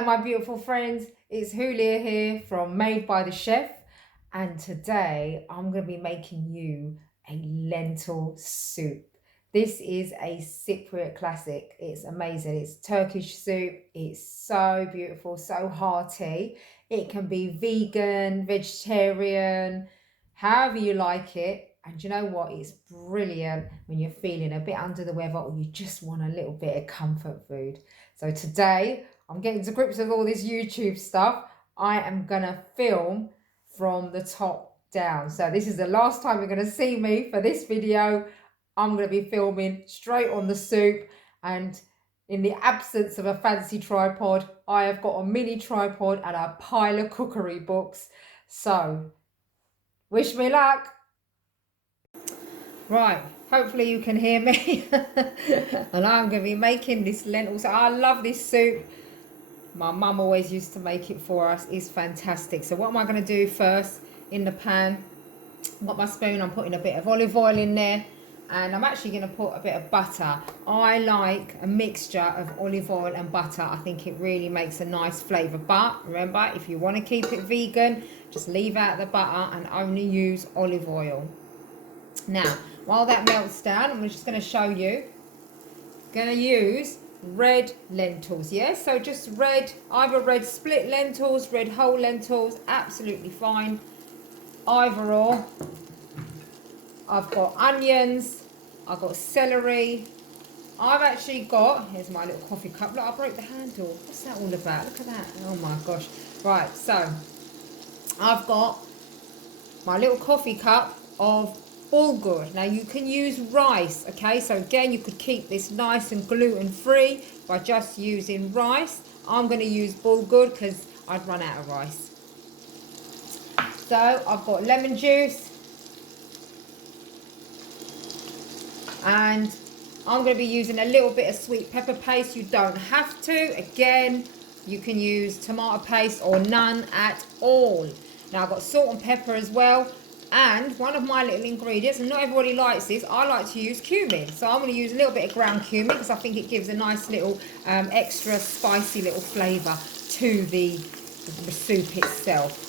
Hello my beautiful friends, it's Julia here from Made by the Chef, and today I'm going to be making you a lentil soup. This is a Cypriot classic. It's amazing. It's Turkish soup. It's so beautiful, so hearty. It can be vegan, vegetarian, however you like it. And you know what? It's brilliant when you're feeling a bit under the weather or you just want a little bit of comfort food. So today I'm getting to grips with all this YouTube stuff. I am gonna film from the top down. So this is the last time you're gonna see me for this video. I'm gonna be filming straight on the soup, and in the absence of a fancy tripod, I have got a mini tripod and a pile of cookery books. So wish me luck. Right, hopefully you can hear me. And I'm going to be making this lentil. So I love this soup. My mum always used to make it for us. It's fantastic. So what am I going to do first? In the pan, I've got my spoon. I'm putting a bit of olive oil in there. And I'm actually going to put a bit of butter. I like a mixture of olive oil and butter. I think it really makes a nice flavour. But remember, if you want to keep it vegan, just leave out the butter and only use olive oil. Now, while that melts down, I'm just going to show you. Going to use red lentils, yes? So just red, either red split lentils, red whole lentils, absolutely fine. Either or. I've got onions, I've got celery. I've actually got, here's my little coffee cup. Look, I broke the handle. What's that all about? Look at that. Oh my gosh. Right, so I've got my little coffee cup of Bulgur. Now you can use rice, okay? So again, you could keep this nice and gluten-free by just using rice. I'm going to use Bulgur because I'd run out of rice. So I've got lemon juice. And I'm going to be using a little bit of sweet pepper paste. You don't have to. Again, you can use tomato paste or none at all. Now I've got salt and pepper as well. And one of my little ingredients, and not everybody likes this, I like to use cumin. So I'm going to use a little bit of ground cumin because I think it gives a nice little extra spicy little flavour to the soup itself.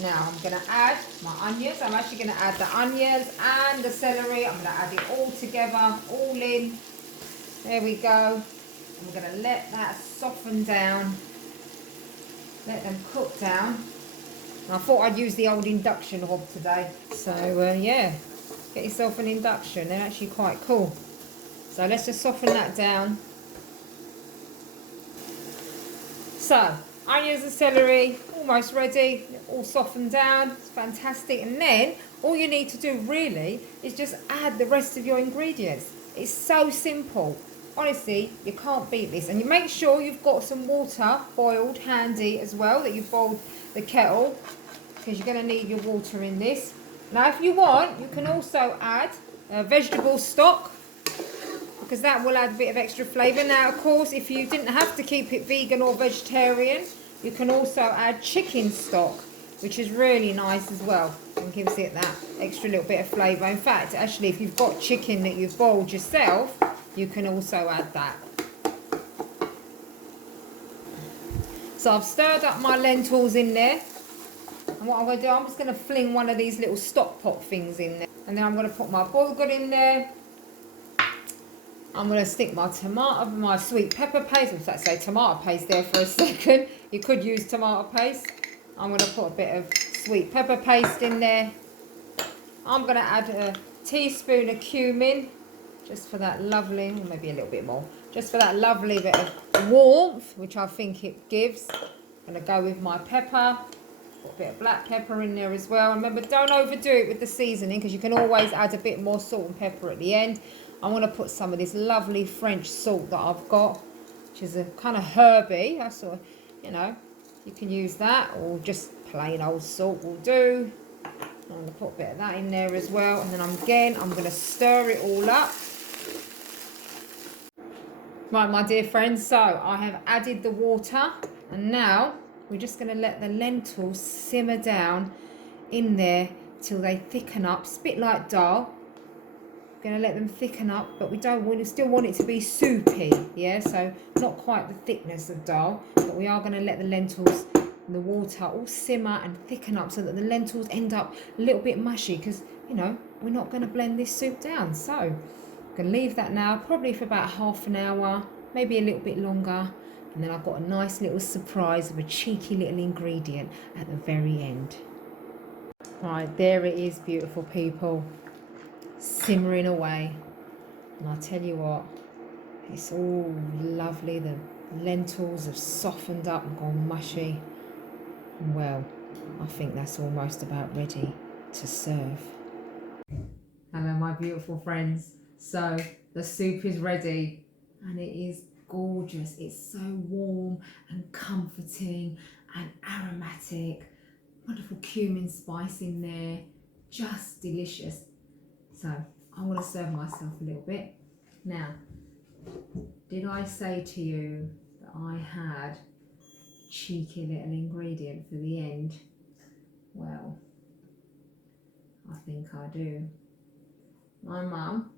Now I'm going to add my onions. I'm actually going to add the onions and the celery. I'm going to add it all together, all in. There we go. I'm going to let that soften down. Let them cook down. I thought I'd use the old induction hob today. So yeah, get yourself an induction. They're actually quite cool. So let's just soften that down. So onions and celery almost ready, all softened down. It's fantastic. And then all you need to do really is just add the rest of your ingredients. It's so simple. Honestly, you can't beat this. And you make sure you've got some water boiled handy as well, that you've boiled the kettle, because you're going to need your water in this. Now if you want, you can also add vegetable stock, because that will add a bit of extra flavour. Now of course, if you didn't have to keep it vegan or vegetarian, you can also add chicken stock, which is really nice as well and gives it that extra little bit of flavour. In fact, actually, if you've got chicken that you've boiled yourself, you can also add that. So I've stirred up my lentils in there. And what I'm going to do, I'm just going to fling one of these little stock pot things in there. And then I'm going to put my bulgur in there. I'm going to stick my my sweet pepper paste. In fact, say tomato paste there for a second. You could use tomato paste. I'm going to put a bit of sweet pepper paste in there. I'm going to add a teaspoon of cumin, just for that lovely, or maybe a little bit more, just for that lovely bit of warmth, which I think it gives. I'm going to go with my pepper. Put a bit of black pepper in there as well. Remember, don't overdo it with the seasoning, because you can always add a bit more salt and pepper at the end. I'm going to put some of this lovely French salt that I've got, which is a kind of herby. That's sort of, you know, you can use that, or just plain old salt will do. I'm going to put a bit of that in there as well. And then I'm going to stir it all up. Right, my dear friends, so I have added the water, and now we're just going to let the lentils simmer down in there till they thicken up. It's a bit like dal. Going to let them thicken up, but we still want it to be soupy, yeah, so not quite the thickness of dal, but we are going to let the lentils and the water all simmer and thicken up so that the lentils end up a little bit mushy, because, you know, we're not going to blend this soup down. So I'm going to leave that now, probably for about half an hour, maybe a little bit longer, and then I've got a nice little surprise of a cheeky little ingredient at the very end. Right, there it is, beautiful people, simmering away. And I'll tell you what, it's all lovely. The lentils have softened up and gone mushy. Well, I think that's almost about ready to serve. Hello, my beautiful friends. So the soup is ready and it is gorgeous. It's so warm and comforting and aromatic. Wonderful cumin spice in there. Just delicious. So I want to serve myself a little bit. Now, did I say to you that I had a cheeky little ingredient for the end? Well, I think I do. My mum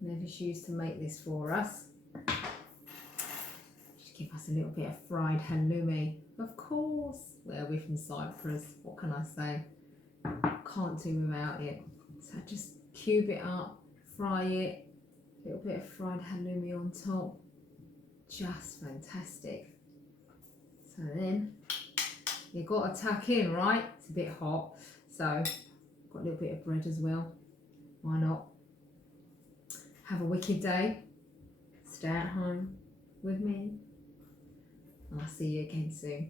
never used to make this for us. She'd give us a little bit of fried halloumi. Of course, well, we're from Cyprus. What can I say? Can't do without it. So just cube it up, fry it, a little bit of fried halloumi on top. Just fantastic. So then you've got to tuck in, right? It's a bit hot. So got a little bit of bread as well. Why not? Have a wicked day. Stay at home with me. I'll see you again soon.